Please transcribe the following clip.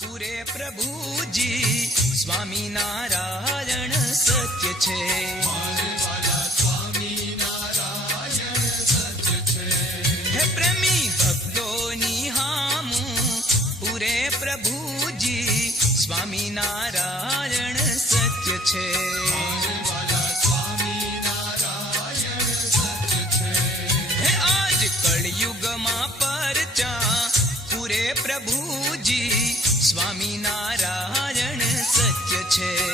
પૂરે પ્રભુજી, સ્વામી નારાયણ સત્ય છે. હે પ્રેમી ભક્તોની હામું પૂરે પ્રભુજી, સ્વામી નારાયણ સત્ય છે. હે આજ કળયુગમાં પરચા પૂરે પ્રભુજી સ્વામી નારાયણ સત્ય છે.